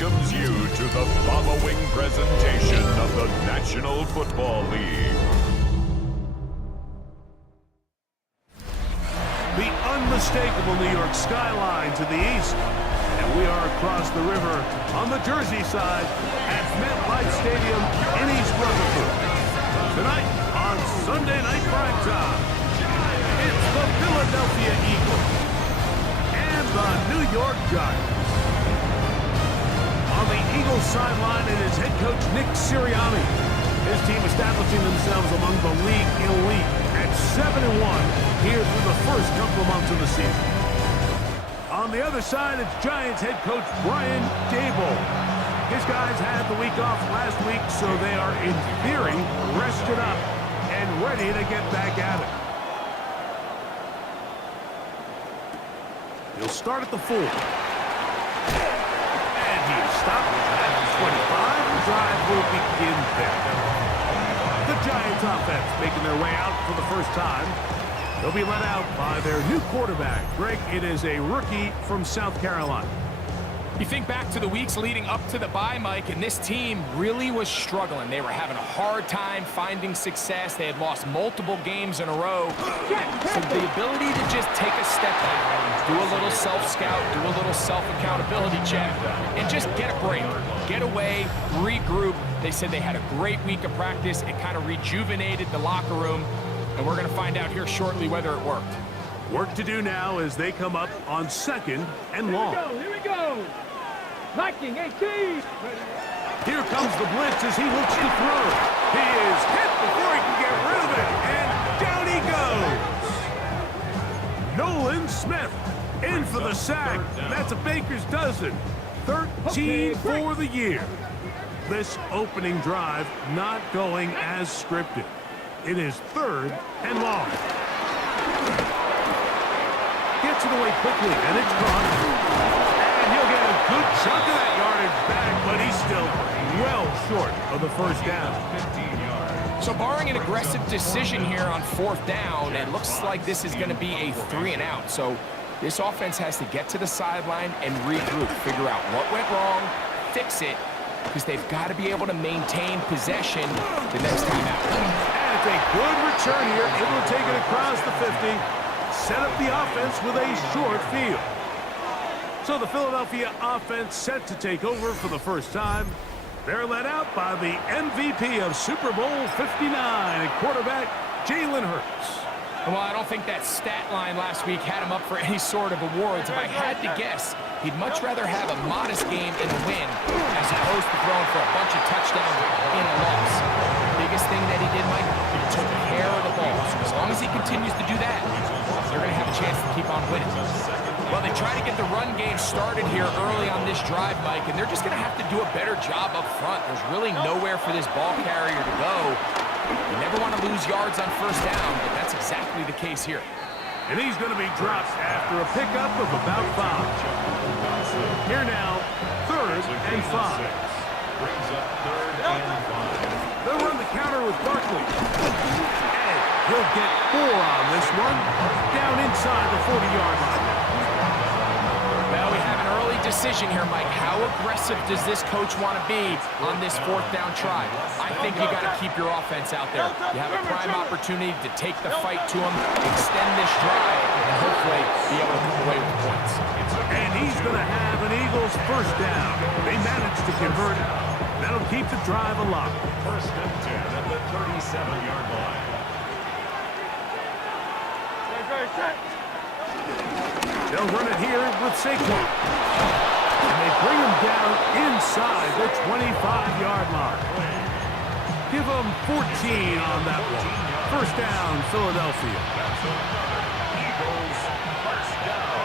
welcomes you to the following presentation of the National Football League. The unmistakable New York skyline to the east. And we are across the river on the Jersey side at MetLife Stadium in East Rutherford. Tonight on Sunday Night Primetime, it's the Philadelphia Eagles and the New York Giants. On the Eagles sideline, it is head coach Nick Sirianni. His team establishing themselves among the league elite at 7-1 here through the first couple of months of the season. On the other side, it's Giants head coach Brian Daboll. His guys had the week off last week, so they are, in theory, rested up and ready to get back at it. He'll start at the 4. And he is stopped at the 25. The drive will begin there. The Giants offense making their way out for the first time. They'll be let out by their new quarterback. Greg, it is a rookie from South Carolina. You think back to the weeks leading up to the bye, Mike, and this team really was struggling. They were having a hard time finding success. They had lost multiple games in a row. So the ability to just take a step back, do a little self-scout, do a little self-accountability check, and just get a break, get away, regroup. They said they had a great week of practice. It kind of rejuvenated the locker room, and we're going to find out here shortly whether it worked. Work to do now as they come up on 2nd and long. Here we go. Liking 18. Here comes the blitz as he looks to throw. He is hit before he can get rid of it, and down he goes. Nolan Smith in for the sack. That's a baker's dozen. 13 for the year. This opening drive not going as scripted. It is 3rd and long. Gets it away quickly, and it's gone. And he'll get a good chunk of that yardage back, but he's still well short of the first down. So barring an aggressive decision here on 4th down, it looks like this is going to be a 3-and-out. So this offense has to get to the sideline and regroup, figure out what went wrong, fix it, because they've got to be able to maintain possession the next time out. And it's a good return here, able to take it across the 50, set up the offense with a short field. So the Philadelphia offense set to take over for the first time. They're led out by the MVP of Super Bowl 59 and quarterback Jalen Hurts. Well, I don't think that stat line last week had him up for any sort of awards. If I had to guess, he'd much rather have a modest game in a win as opposed to throwing for a bunch of touchdowns in a loss. The biggest thing that he did, Mike, he took care of the ball. So as long as he continues to do that, they're going to have a chance to keep on winning. Well, they try to get the run game started here early on this drive, Mike, and they're just going to have to do a better job up front. There's really nowhere for this ball carrier to go. You never want to lose yards on 1st down, but that's exactly the case here. And he's going to be dropped after a pickup of about 5. Here now, 3rd and 5. They'll run the counter with Barkley. And he'll get 4 on this one, down inside the 40-yard line. Well, we have an early decision here, Mike. How aggressive does this coach want to be on this 4th down try? I think you got to keep your offense out there. You have a prime opportunity to take the fight to him, extend this drive, and hopefully be able to come away with points. And he's going to have an Eagles 1st down. They managed to convert it. That'll keep the drive alive. 1st and 10 at the 37-yard line. They'll run it here with Saquon. And they bring him down inside the 25-yard line. Give them 14 on that one. 1st down, Philadelphia. Eagles 1st down.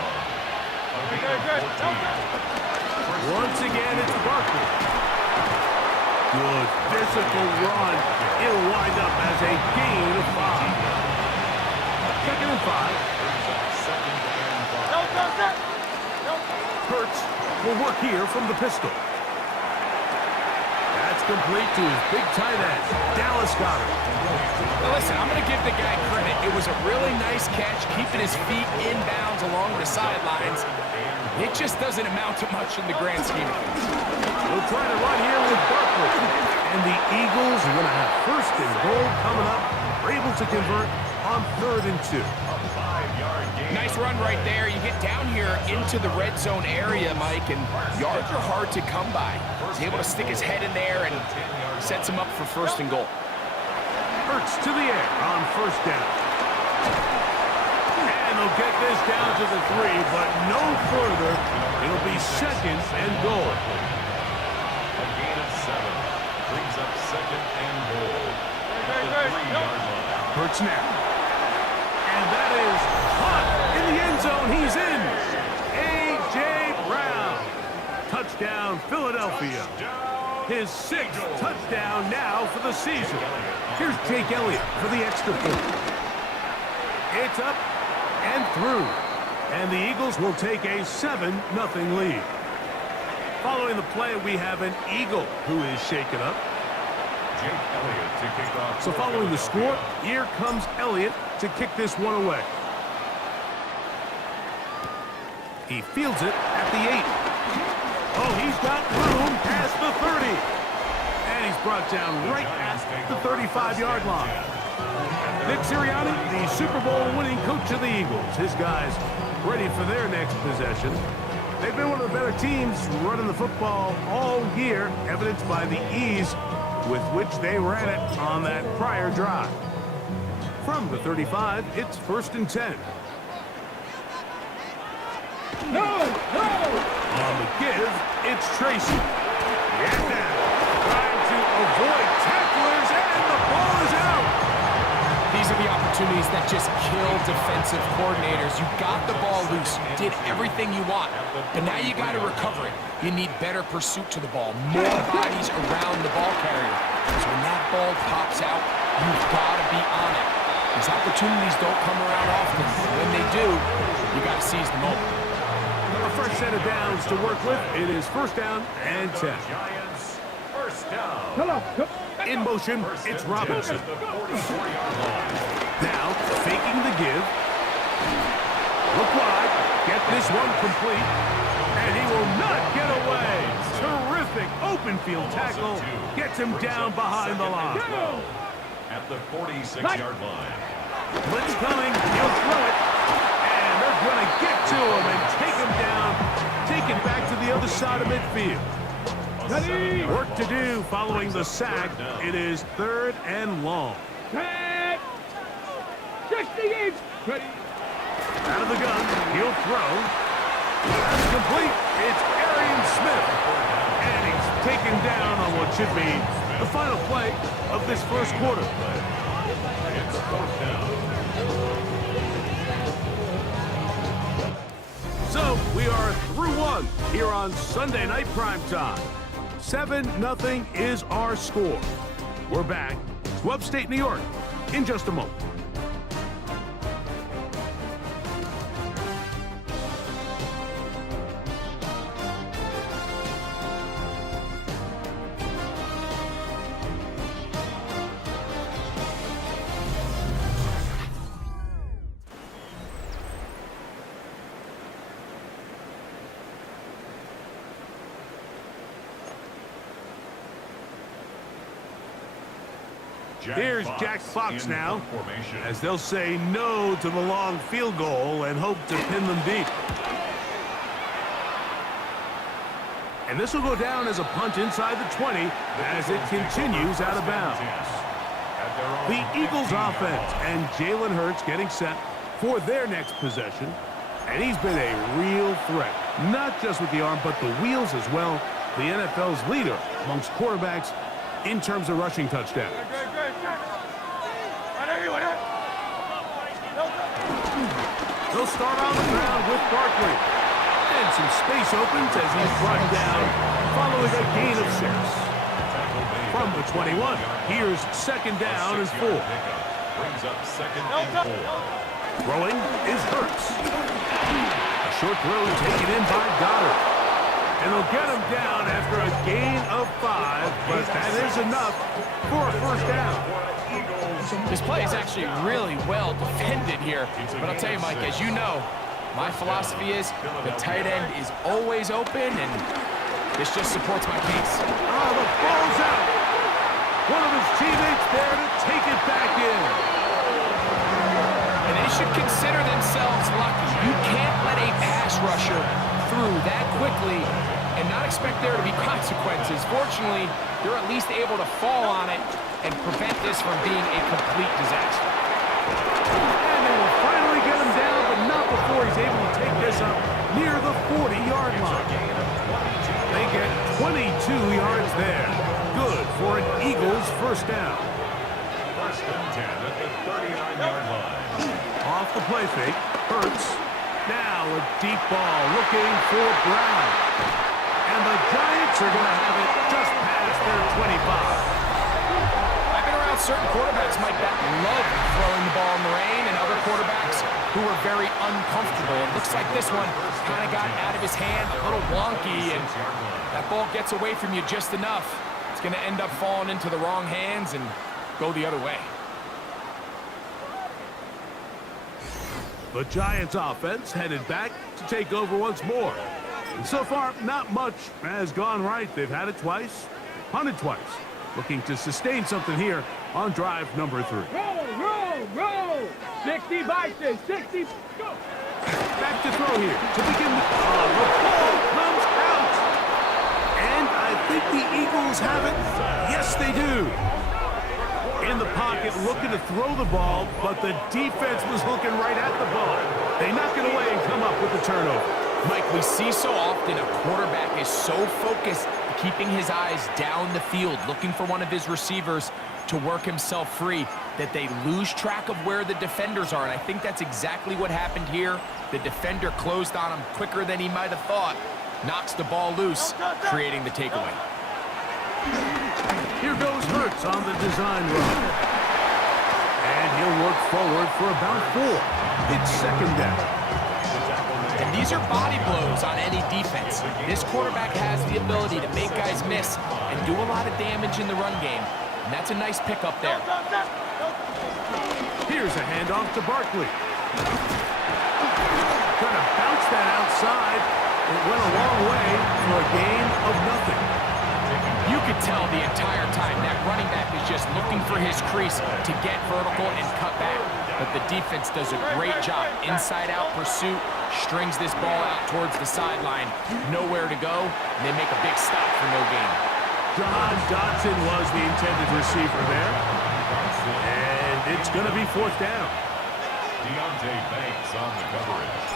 Once again, it's Barkley. Good physical run. It'll wind up as a gain of 5. 2nd and 5. Hurts will work here from the pistol. That's complete to his big tight end, Dallas Goedert. Now listen, I'm going to give the guy credit. It was a really nice catch, keeping his feet inbounds along the sidelines. It just doesn't amount to much in the grand scheme of things. They'll try to run here with Barkley. And the Eagles are going to have first and goal coming up. They're able to convert on 3rd and 2. Nice run right there. You get down here into the red zone area, Mike, and yards are hard to come by. He's able to stick his head in there and sets him up for first and goal. Hurts to the air on 1st down. And they'll get this down to the 3, but no further. It'll be 2nd and goal. A gain of 7 brings up 2nd and goal. At the 3-yard line. Hurts now. And that is hot in the end zone. He's in. A.J. Brown. Touchdown, Philadelphia. His 6th touchdown now for the season. Here's Jake Elliott for the extra point. It's up and through. And the Eagles will take a 7-0 lead. Following the play, we have an Eagle who is shaken up. Jake Elliott to kick off. So following the score, here comes Elliott to kick this one away. He fields it at the 8. Oh, he's got room past the 30. And he's brought down right at the 35-yard line. Nick Sirianni, the Super Bowl winning coach of the Eagles. His guys ready for their next possession. They've been one of the better teams running the football all year, evidenced by the ease with which they ran it on that prior drive. From the 35, it's 1st and 10. No! On the give, it's Tracy. Get down. Trying to avoid tacklers, and the ball is out. These are the opportunities that just kill defensive coordinators. You got the ball loose, you did everything you want, but now you got to recover it. You need better pursuit to the ball, more bodies around the ball carrier. Because when that ball pops out, you've got to be on it. These opportunities don't come around often. When they do, you got to seize the moment. A fresh set of downs to work with. It is 1st down and 10. Giants, 1st down. Come on. In motion, it's Robinson. Now, faking the give. Look wide. Get this one complete. And he will not get away. Terrific open field tackle. Gets him down behind the line. At the 46-yard line. Blitz coming. He'll throw it. And they're going to get to him and take him down. Take it back to the other side of midfield. Work to do following the sack. It is 3rd and long. 68. Ready. Out of the gun, he'll throw. That's complete. It's Arian Smith. And he's taken down on what should be the final play of this 1st quarter. It's 4th down. So, we are through one here on Sunday Night Primetime. 7-0 is our score. We're back to upstate New York in just a moment. Here's Jack Fox now, as they'll say no to the long field goal and hope to pin them deep. And this will go down as a punt inside the 20 as it continues out of bounds. The Eagles offense and Jalen Hurts getting set for their next possession. And he's been a real threat, not just with the arm, but the wheels as well. The NFL's leader amongst quarterbacks in terms of rushing touchdowns. They'll start on the ground with Barkley. And some space opens as he's brought down following a gain of 6. From the 21, here's 2nd down and 4. Brings up 2nd and 4. Throwing is Hurts. A short throw taken in by Goddard. And they'll get him down after a gain of 5, but that is enough for a 1st down. This play is actually really well defended here. But I'll tell you, Mike, as you know, my philosophy is the tight end is always open, and This just supports my case. Ah, the ball's out. One of his teammates there to take it back in. And they should consider themselves lucky. You can't let a pass rusher through that quickly and not expect there to be consequences. Fortunately, they're at least able to fall on it and prevent this from being a complete disaster. And they will finally get him down, but not before he's able to take this up near the 40-yard line. They get 22 yards there. Good for an Eagles first down. First and 10 at the 39-yard line. Off the play fake, Hurts. Now a deep ball looking for Brown. And the Giants are going to have it just past their 25. I've been around certain quarterbacks, Mike, that love throwing the ball in the rain, and other quarterbacks who are very uncomfortable. It looks like this one kind of got out of his hand, a little wonky, and that ball gets away from you just enough. It's going to end up falling into the wrong hands and go the other way. The Giants offense headed back to take over once more. And so far, not much has gone right. They've had it twice, punted twice. Looking to sustain something here on drive number 3. Roll! 60 Vikings, 60, go! Back to throw here to begin the ball comes out. And I think the Eagles have it. Yes, they do. In the pocket, looking to throw the ball, but the defense was looking right at the ball. They knock it away and come up with the turnover. Mike, we see so often a quarterback is so focused, keeping his eyes down the field, looking for one of his receivers to work himself free, that they lose track of where the defenders are. And I think that's exactly what happened here. The defender closed on him quicker than he might have thought, knocks the ball loose, creating the takeaway. Here goes Hurts on the design run. And he'll work forward for about 4. It's second down. And these are body blows on any defense. This quarterback has the ability to make guys miss and do a lot of damage in the run game. And that's a nice pickup there. Here's a handoff to Barkley. Trying to bounce that outside. It went a long way for a gain of nothing. You could tell the entire time that running back is just looking for his crease to get vertical and cut back. But the defense does a great job. Inside-out pursuit, strings this ball out towards the sideline. Nowhere to go, and they make a big stop for no gain. John Dodson was the intended receiver there. And it's going to be 4th down. Deontay Banks on the coverage.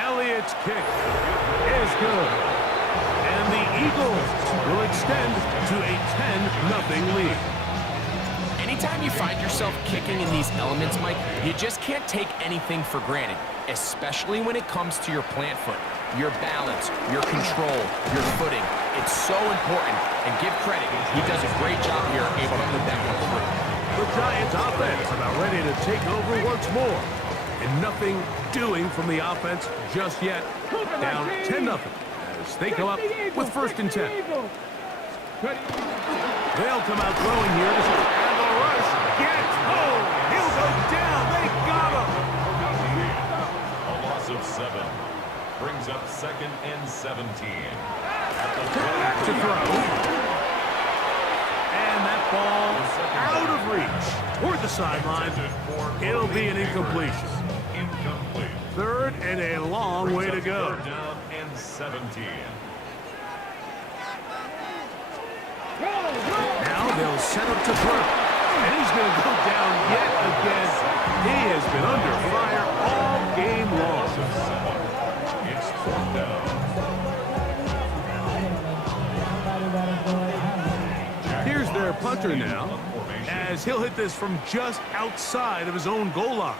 Elliott's kick is good. And the Eagles will extend to a 10-0 lead. Anytime you find yourself kicking in these elements, Mike, you just can't take anything for granted, especially when it comes to your plant foot, your balance, your control, your footing. It's so important, and give credit, he does a great job here able to put that one through. The Giants offense about ready to take over once more. And nothing doing from the offense just yet. Down 10-0 as they come up with 1st and 10. They'll come out throwing here. And the rush gets home. He'll go down. They got him. A loss of 7. Brings up 2nd and 17. At To throw. And that ball out of reach toward the sideline. It'll be an incompletion. Incomplete. 3rd and a long way to go. 3rd down and 17. Now they'll set up to throw. And he's going to go down yet again. He has been under fire all game long. It's 4th down. Here's their punter now, as he'll hit this from just outside of his own goal line.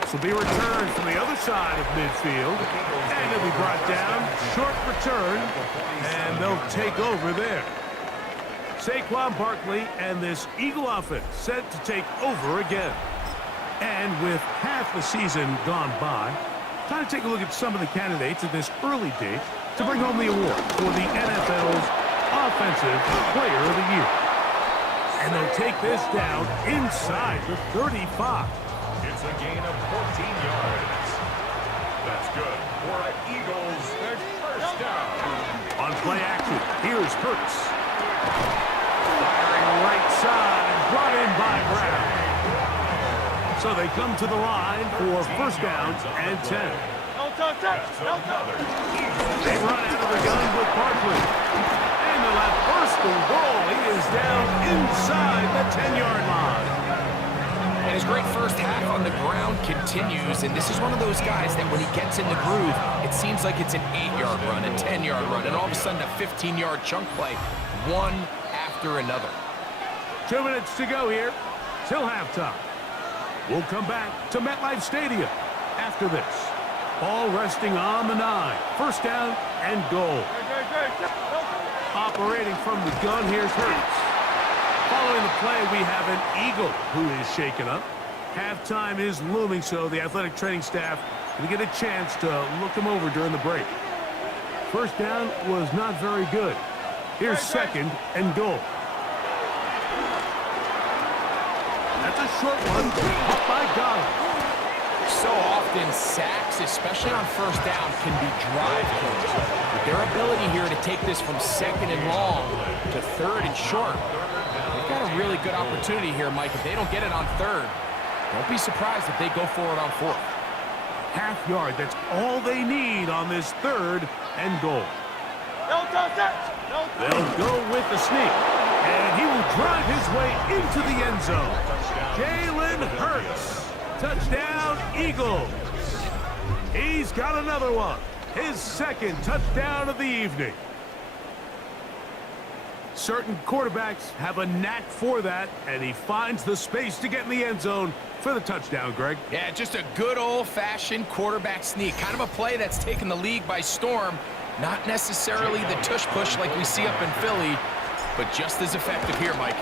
This will be returned from the other side of midfield, and it'll be brought down. Short return, and they'll take over there. Saquon Barkley and this Eagle offense set to take over again. And with half the season gone by, time to take a look at some of the candidates at this early date to bring home the award for the NFL's Offensive Player of the Year. And they'll take this down inside the 35. It's That's a gain of 14 yards. That's good for an Eagles first down. On play action, here's Hurts. Firing right side, brought in by Brown. So they come to the line for first down and 10. That's another Eagles. They run out of the gun with Barkley. And they'll have first and goal. He is down inside the 10-yard line. And his great first half on the ground continues, and this is one of those guys that when he gets in the groove, it seems like it's an 8-yard run, a 10-yard run, and all of a sudden a 15-yard chunk play, one after another. 2 minutes to go here till halftime. We'll come back to MetLife Stadium after this. Ball resting on the 9. First down and goal. Operating from the gun, here's Hurts. Following the play, we have an Eagle who is shaken up. Halftime is looming, so the athletic training staff will get a chance to look him over during the break. First down was not very good. Here's second and goal. That's a short one. Up by Godwin. So often, sacks, especially on first down, can be drive kills. With their ability here to take this from second and long to third and short, they've got a really good opportunity here, Mike. If they don't get it on third, don't be surprised if they go for it on fourth. Half yard, that's all they need on this third and goal. They'll go with the sneak, and he will drive his way into the end zone. Jalen Hurts. Touchdown, Eagles. He's got another one. His second touchdown of the evening. Certain quarterbacks have a knack for that, and he finds the space to get in the end zone for the touchdown, Greg. Yeah, just a good old-fashioned quarterback sneak. Kind of a play that's taken the league by storm. Not necessarily the tush-push like we see up in Philly, but just as effective here, Mike.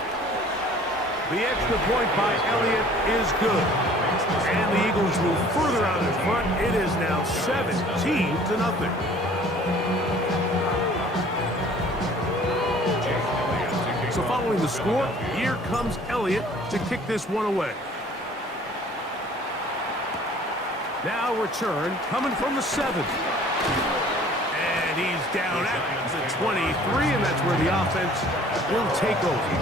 The extra point by Elliott is good. And the Eagles move further out in front. It is now 17-0. So following the score, here comes Elliott to kick this one away. Now return coming from the 7. And he's down at the 23, and that's where the offense will take over.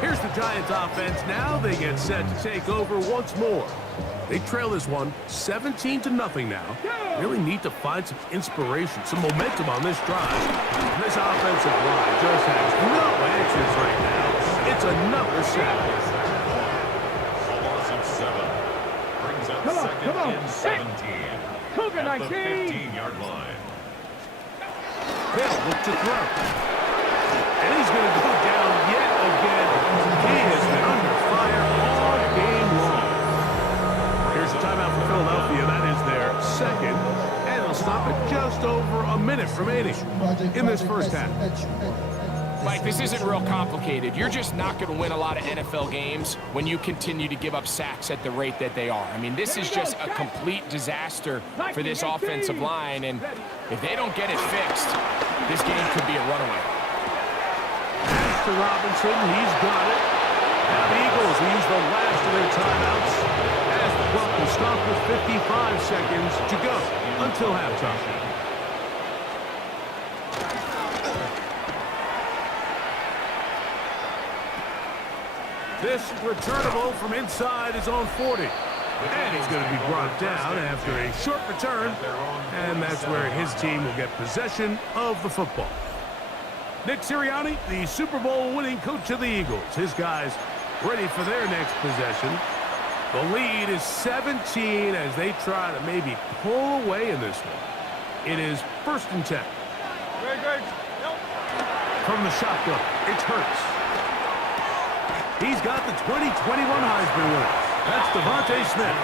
Here's the Giants offense now. They get set to take over once more. They trail this one 17-0 now. Really need to find some inspiration, some momentum on this drive. This offensive line just has no answers right now. It's another sack. A loss of 7. Brings up second and 17. Cougar At the 19. 15-yard line. They'll look to throw. And he's going to go down yet again. He has been under fire all game long. Here's a timeout for Philadelphia. That is their second. And they'll stop it just over a minute remaining in this first half. Mike, this isn't real complicated. You're just not going to win a lot of NFL games when you continue to give up sacks at the rate that they are. I mean, this is just a complete disaster for this offensive line, and if they don't get it fixed, this game could be a runaway. Pass to Robinson. He's got it. Now the Eagles use the last of their timeouts as the clock will stop with 55 seconds to go until halftime. This returnable from inside is on 40. And he's going to be brought down after a short return. And that's where his team will get possession of the football. Nick Sirianni, the Super Bowl winning coach of the Eagles. His guys ready for their next possession. The lead is 17 as they try to maybe pull away in this one. It is 1st and 10. From the shotgun, it's Hurts. He's got the 2021 Heisman winner. That's Devontae Smith.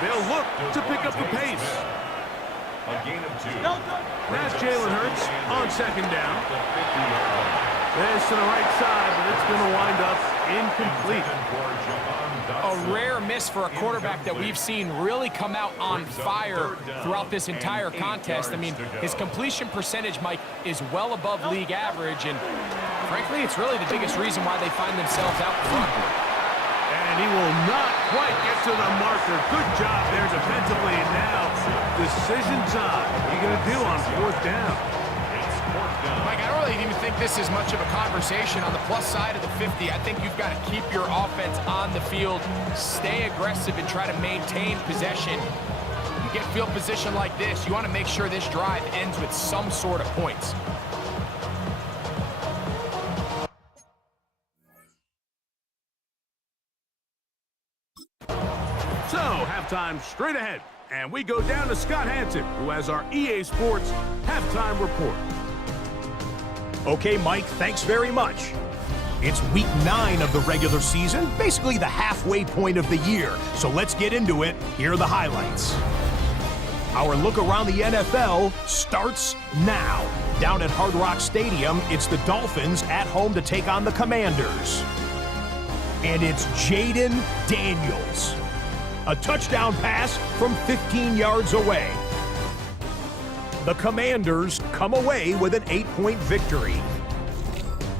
They'll look to pick up the pace. A gain of 2. That's Jalen Hurts on second down. This to the right side, but it's going to wind up incomplete. A rare miss for a quarterback that we've seen really come out on fire throughout this entire contest. I mean, his completion percentage, Mike, is well above league average, and frankly, it's really the biggest reason why they find themselves out front. And And he will not quite get to the marker. Good job there defensively. And now, decision time. What are you going to do on fourth down? Mike, I don't really even think this is much of a conversation on the plus side of the 50. I think you've got to keep your offense on the field, stay aggressive, and try to maintain possession. You get field position like this, you want to make sure this drive ends with some sort of points. So, halftime straight ahead. And we go down to Scott Hanson, who has our EA Sports halftime report. Okay, Mike, thanks very much. It's week 9 of the regular season, basically the halfway point of the year. So let's get into it. Here are the highlights. Our look around the NFL starts now. Down at Hard Rock Stadium, it's the Dolphins at home to take on the Commanders. And it's Jaden Daniels. A touchdown pass from 15 yards away. The Commanders come away with an 8-point victory.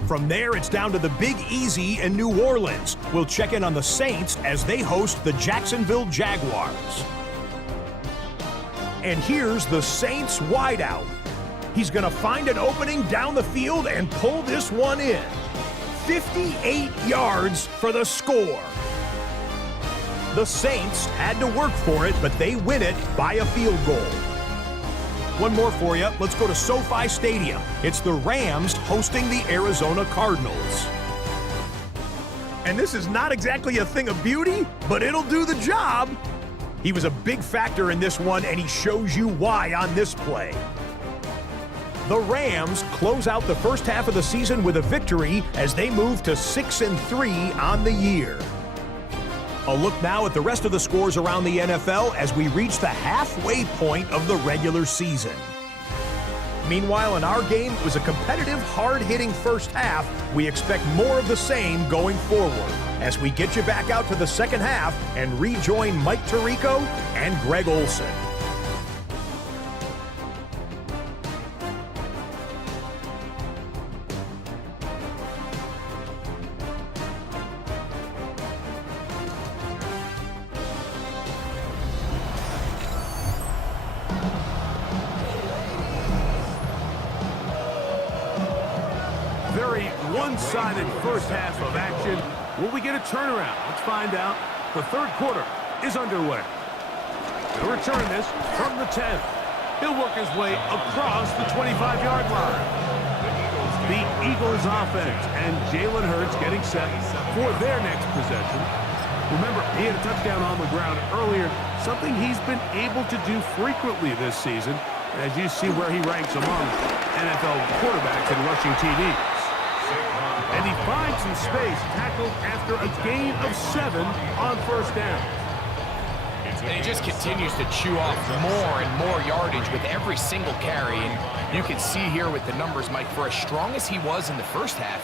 From there, it's down to the Big Easy in New Orleans. We'll check in on the Saints as they host the Jacksonville Jaguars. And here's the Saints wideout. He's going to find an opening down the field and pull this one in. 58 yards for the score. The Saints had to work for it, but they win it by a field goal. One more for you. Let's go to SoFi Stadium. It's the Rams hosting the Arizona Cardinals. And this is not exactly a thing of beauty, but it'll do the job. He was a big factor in this one, and he shows you why on this play. The Rams close out the first half of the season with a victory as they move to 6-3 on the year. A look now at the rest of the scores around the NFL as we reach the halfway point of the regular season. Meanwhile, in our game, it was a competitive, hard-hitting first half. We expect more of the same going forward as we get you back out to the second half and rejoin Mike Tirico and Greg Olson. Very one-sided first half of action. Will we get a turnaround? Let's find out. The third quarter is underway. To return this from the 10. He'll work his way across the 25-yard line. The Eagles offense and Jalen Hurts getting set for their next possession. Remember, he had a touchdown on the ground earlier, something he's been able to do frequently this season, as you see where he ranks among NFL quarterbacks in rushing TDs. And he finds some space, tackled after a gain of 7 on first down. And he just continues to chew off more and more yardage with every single carry. And you can see here with the numbers, Mike, for as strong as he was in the first half,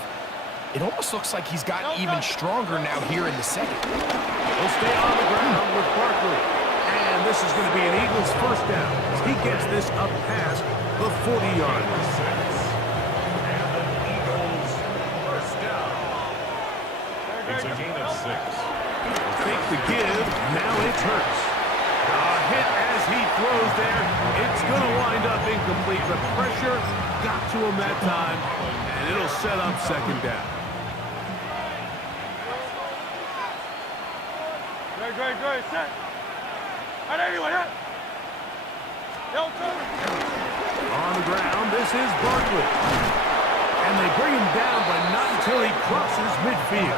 it almost looks like he's gotten even stronger now here in the second. He'll stay on the ground with Barkley. And this is going to be an Eagles first down as he gets this up past the 40-yard line. It's a gain of 6. Fake the give, now it's Hurts. A hit as he throws there. It's going to wind up incomplete. The pressure got to him that time, and it'll set up second down. Great, set. On the ground, this is Barkley. And they bring him down, but not until he crosses midfield.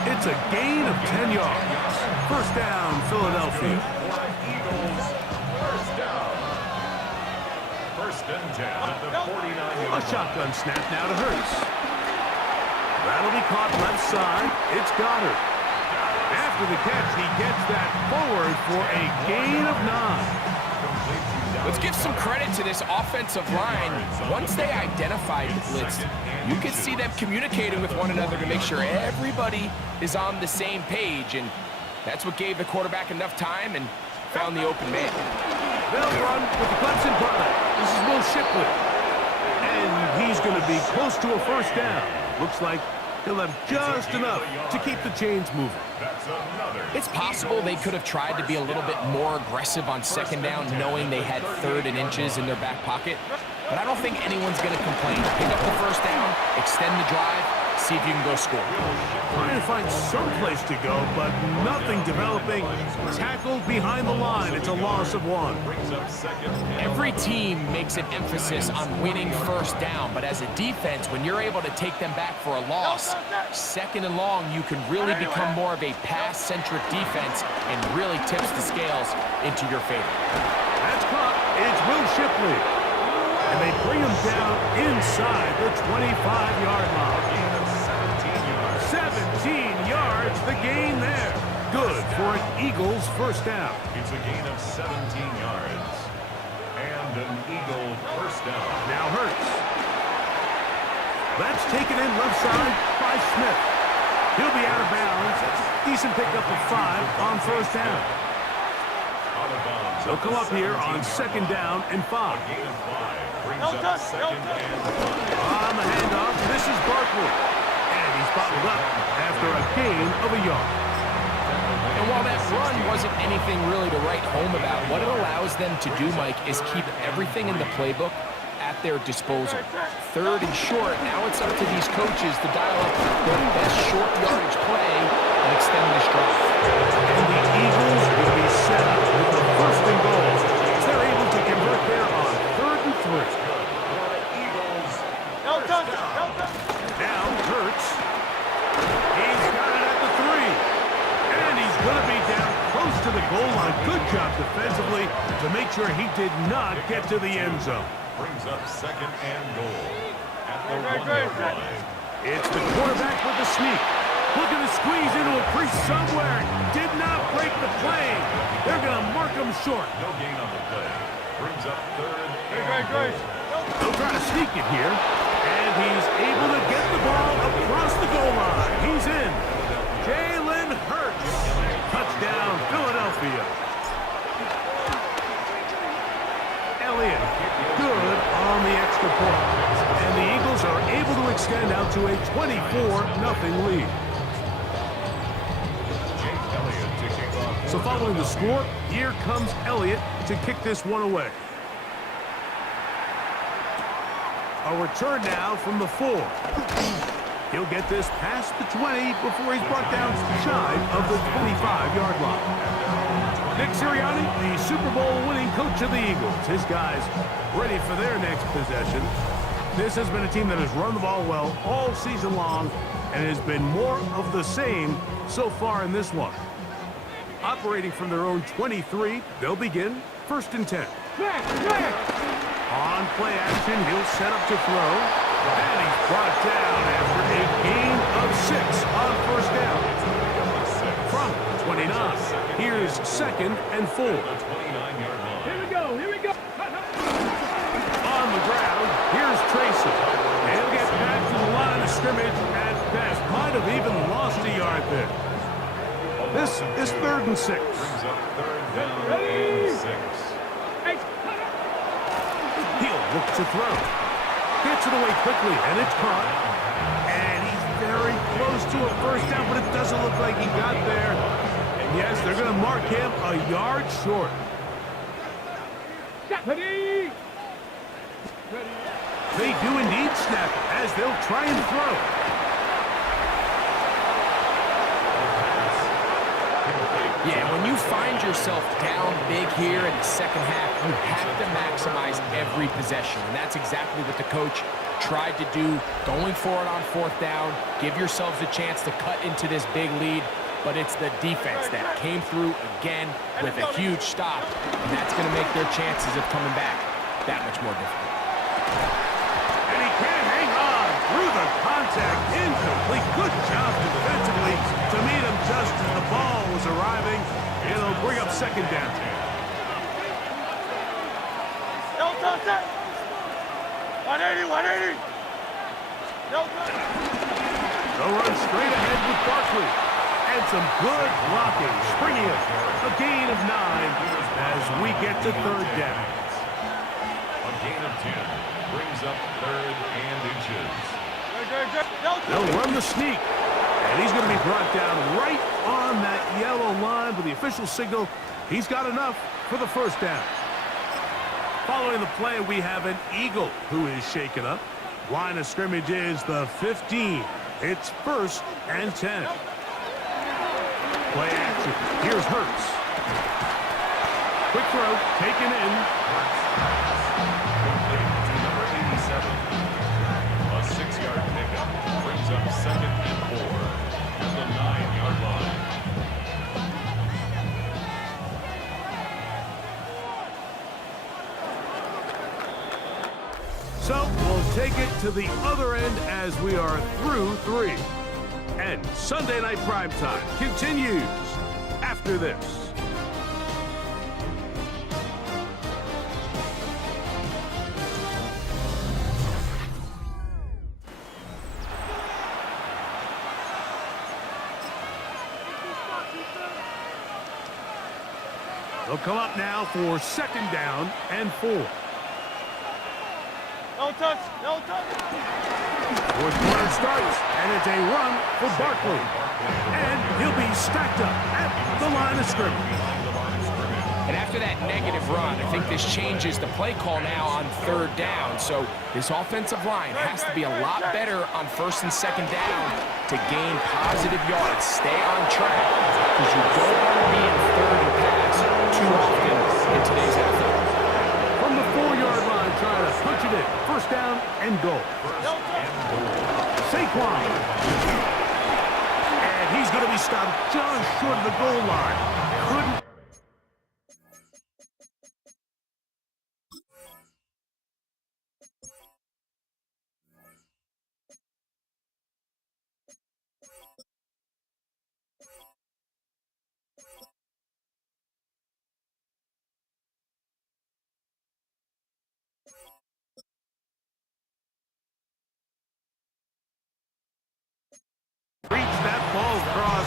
It's a gain of 10 yards. First down, Philadelphia. Eagles, first down. First and 10 at the 49-yard A shotgun snap now to Hurts. That'll be caught left side. It's Goddard. After the catch, he gets that forward for a gain of 9. Let's give some credit to this offensive line. Once they identified the blitz, you could see them communicating with one another to make sure everybody is on the same page, and that's what gave the quarterback enough time and found the open man. They'll run with the Clemson punt. This is Will Shipley. And he's going to be close to a first down. Looks like He'll have just enough to keep the chains moving. That's another. It's possible they could have tried to be a little bit more aggressive on second down, knowing they had 3rd and inches in their back pocket. But I don't think anyone's going to complain. Pick up the first down, extend the drive, see if you can go score. Trying to find some place to go, but nothing developing. Tackled behind the line. It's a loss of 1. Brings up second and Every team makes an emphasis on winning first down, but as a defense, when you're able to take them back for a loss, second and long, you can really become more of a pass-centric defense and really tips the scales into your favor. That's caught. It's Will Shipley. And they bring him down inside the 25-yard line. 17 yards, the gain there. Good for an Eagles first down. it's a gain of 17 yards. And an Eagle first down. Now Hurts. That's taken in left side by Smith. He'll be out of bounds. Decent pickup of 5 on first down. Out of bounds. They'll come up here on second down and 5. Gain of 5. Brings up second and 5. On the handoff, this is Barkley. And he's bottled up after a gain of a yard. And while that run wasn't anything really to write home about, what it allows them to do, Mike, is keep everything in the playbook at their disposal. 3rd and short, now it's up to these coaches to dial up their best short yardage play and extend this drive. And the Eagles will be set up with the first and goal. They're able to convert there on 3rd and 3. Now Hurts. He's got it at the 3. And he's going to be down close to the goal line. Good job defensively to make sure he did not get to the end zone. Brings up second and goal. At the 1-yard line. It's the quarterback with the sneak. Looking to squeeze into a crease somewhere. Did not break the play. They're going to mark him short. No gain on the play. Brings up 3rd and goal. They'll try to sneak it here. And he's able to get the ball across the goal line. He's in. Jalen Hurts. Touchdown, Philadelphia. Elliott, good on the extra point. And the Eagles are able to extend out to a 24-0 lead. Jake Elliott to kick off. So following the score, here comes Elliott to kick this one away. A return now from the 4. He'll get this past the 20 before he's brought down shy of the 25-yard line. Nick Sirianni, the Super Bowl winning coach of the Eagles. His guys ready for their next possession. This has been a team that has run the ball well all season long, and it has been more of the same so far in this one. Operating from their own 23, they'll begin 1st and 10. On play action, he'll set up to throw. And he's brought down after a gain of 6 on first down. From 29, here's 2nd and 4. 29-yard line. Here we go. On the ground, here's Tracy. And he'll get back to the line of scrimmage at best. Might have even lost a yard there. This is 3rd and 6. Brings up 3rd down and 6. He'll look to throw. Gets it away quickly, and it's caught. And he's very close to a first down, but it doesn't look like he got there. And yes, they're going to mark him a yard short. Ready? They do indeed snap it as they'll try and throw. Yeah, when you find yourself down big here in the second half, you have to maximize every possession. And that's exactly what the coach tried to do, going for it on 4th down. Give yourselves a chance to cut into this big lead. But it's the defense that came through again with a huge stop. And that's going to make their chances of coming back that much more difficult. And he can't hang on through the contact. Incomplete. Good job defensively to meet him just as the ball was arriving. It'll bring up 2nd down. Delta, 180. Delta. They'll run straight ahead with Barkley. And some good blocking. Springing it. A gain of 9 as we get to 3rd down. A gain of 10 brings up 3rd and inches. They'll run the sneak. And he's going to be brought down right on that yellow line with the official signal. He's got enough for the first down. Following the play, we have an Eagle who is shaken up. Line of scrimmage is the 15. It's 1st and 10. Play action. Here's Hurts. Quick throw, taken in. Complete to number 87. A 6-yard pickup brings up 2nd and 4 at the 9-yard line. So we'll take it to the other end as we are through 3. And Sunday Night Primetime continues after this. They'll come up now for 2nd down and 4. No touch. No touch. 4th quarter starts, and it's a run for Barkley. And he'll be stacked up at the line of scrimmage. And after that negative run, I think this changes the play call now on 3rd down. So this offensive line has to be a lot better on 1st and 2nd down to gain positive yards. Stay on track because you don't want to be in 3rd and pass too often in today's NFL. From the 4-yard line, trying to punch it in. 1st down and goal. Saquon. And he's going to be stopped just short of the goal line. Couldn't. Reach that ball across,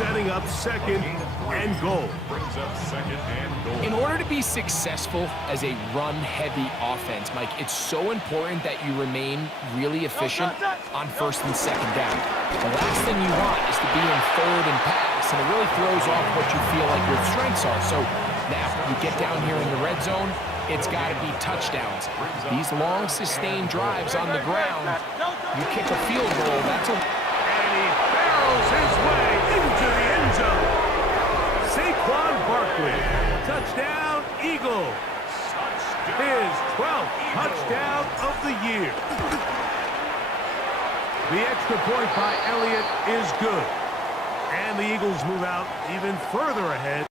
setting up 2nd and goal. Brings up 2nd and goal. In order to be successful as a run-heavy offense, Mike, it's so important that you remain really efficient on 1st and 2nd down. The last thing you want is to be in 3rd and pass, and it really throws off what you feel like your strengths are. So now you get down here in the red zone, it's got to be touchdowns. These long, sustained drives on the ground, you kick a field goal, that's a... And he barrels his way into the end zone. Saquon Barkley, touchdown, Eagles. His 12th touchdown of the year. The extra point by Elliott is good. And the Eagles move out even further ahead.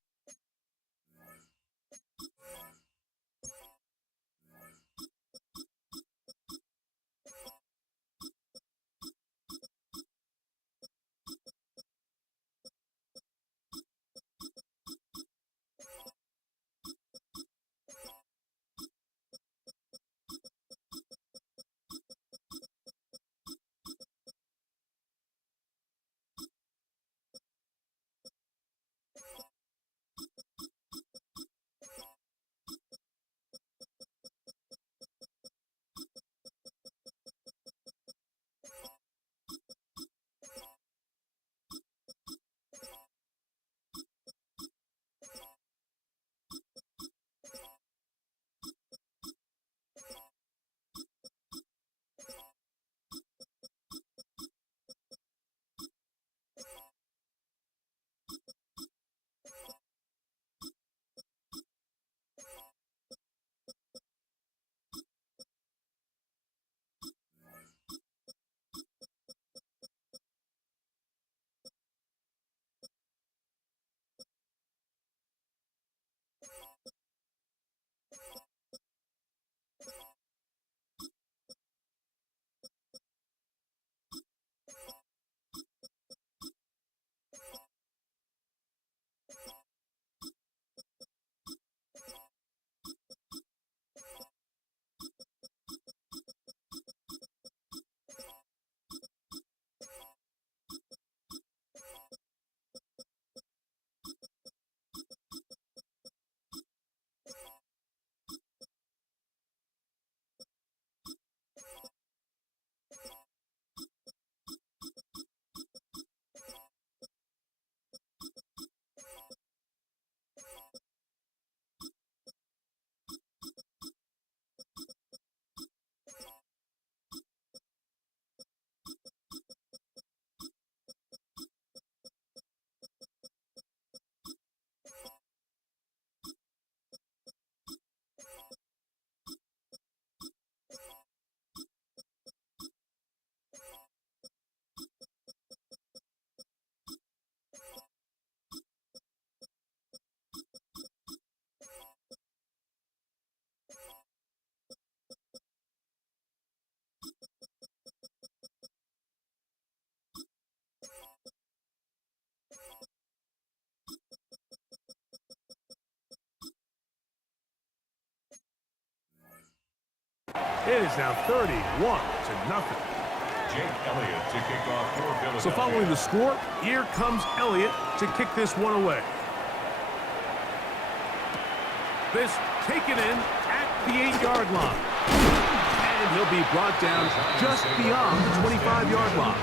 It is now 31-0. Jake Elliott to kick off for Philadelphia. So following the score, here comes Elliott to kick this one away. This taken in at the 8-yard line. And he'll be brought down just beyond the 25-yard line.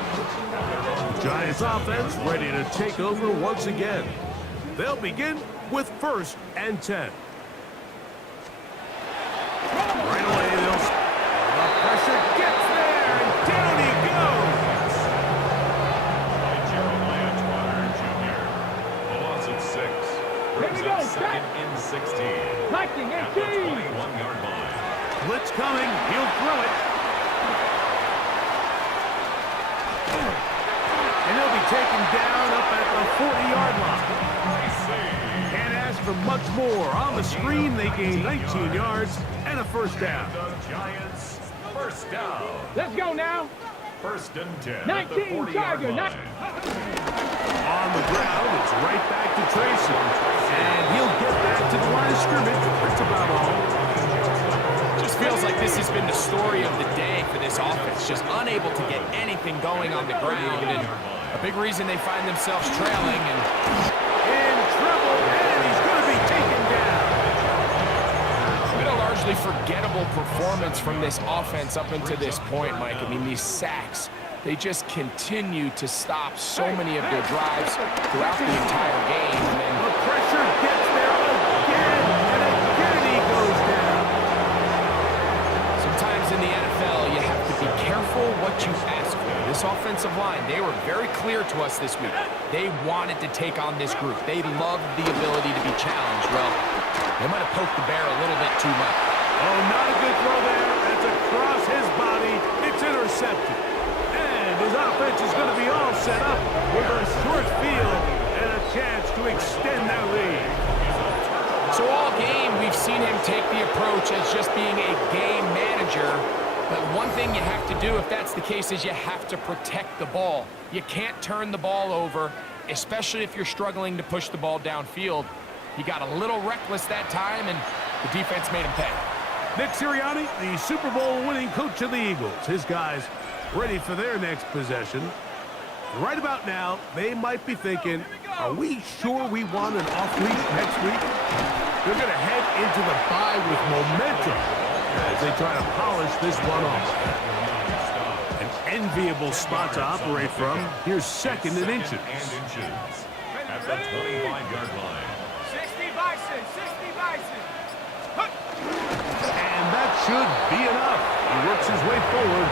Giants offense ready to take over once again. They'll begin with 1st and 10. Right away, the pressure gets there, and down he goes. By Jeremiah Trotter Jr. A loss of 6. Brings up 2nd and 16. Liking At the 18. 21-yard line. Blitz coming, he'll throw it. And he'll be taken down up at the 40-yard line. Can't ask for much more. On the screen, they gain 19 yards and a 1st down. The Giants, 1st down. Let's go now. 1st and 10 at the 19 40-yard Charger. line. On the ground, it's right back to Tracy. And he'll get back to the line of scrimmage. That's about all. Just feels like this has been the story of the day for this offense. Just unable to get anything going on the ground. And a big reason they find themselves trailing. And In trouble, and he's going to be taken down. been a largely forgettable performance from this offense up until this point, Mike. I mean, these sacks, they just continue to stop so many of their drives throughout the entire game. And then The pressure gets there again, and again he goes down. sometimes in the NFL, you have to be careful what you ask for. This offensive line, they were very clear to us this week. They wanted to take on this group. They loved the ability to be challenged. Well, they might have poked the bear a little bit too much. Oh, not a good throw there. It's across his body. It's intercepted. And his offense is going to be all set up with a short field and a chance to extend that lead. So all game, we've seen him take the approach as just being a game manager. But one thing you have to do, if that's the case, is you have to protect the ball. You can't turn the ball over, especially if you're struggling to push the ball downfield. He got a little reckless that time, and the defense made him pay. Nick Sirianni, the Super Bowl winning coach of the Eagles. His guys ready for their next possession. Right about now, they might be thinking, are we sure we want an off week next week? They're going to head into the bye with momentum as they try to polish this one off. An enviable spot to operate from. Here's 2nd and inches. At the 25-yard line. 60 Bison. 60 Bison. And that should be enough. He works his way forward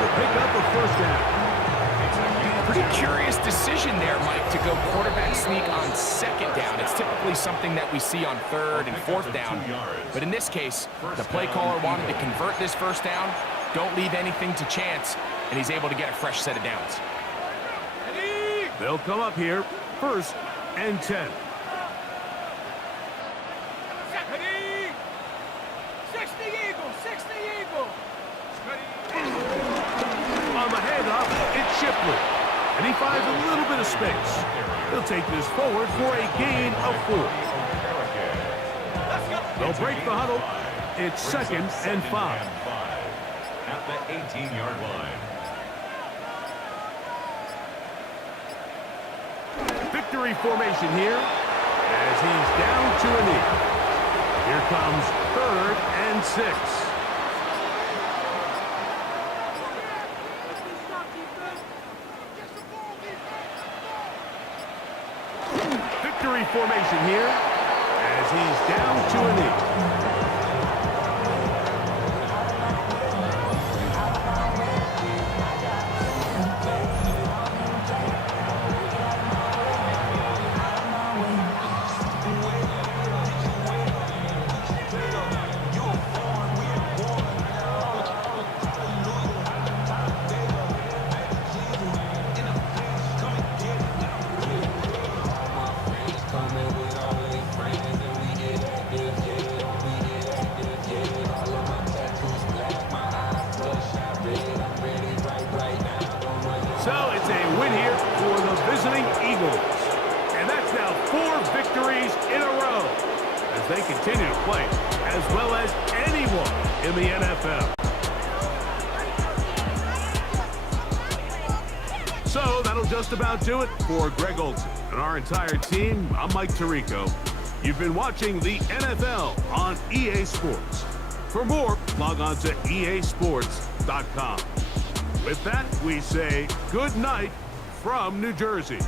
to pick up a 1st down. Pretty curious decision there, Mike, to go quarterback sneak on 2nd down. It's typically something that we see on 3rd and 4th down. But in this case, the play caller wanted to convert this 1st down, don't leave anything to chance, and he's able to get a fresh set of downs. They'll come up here, 1st and 10. 60 Eagles. 60 Eagles. On the handoff, it's Shipley. And he finds a little bit of space. He'll take this forward for a gain of 4. They'll break the huddle. It's 2nd and 5. At the 18-yard line. Victory formation here as he's down to a knee. Here comes 3rd and 6. Victory formation here as he's down to a knee. So it's a win here for the visiting Eagles. And that's now 4 victories in a row as they continue to play as well as anyone in the NFL. that'll just about do it. For Greg Olson and our entire team, I'm Mike Tirico. You've been watching the NFL on EA Sports. For more, log on to easports.com. With that, we say good night from New Jersey.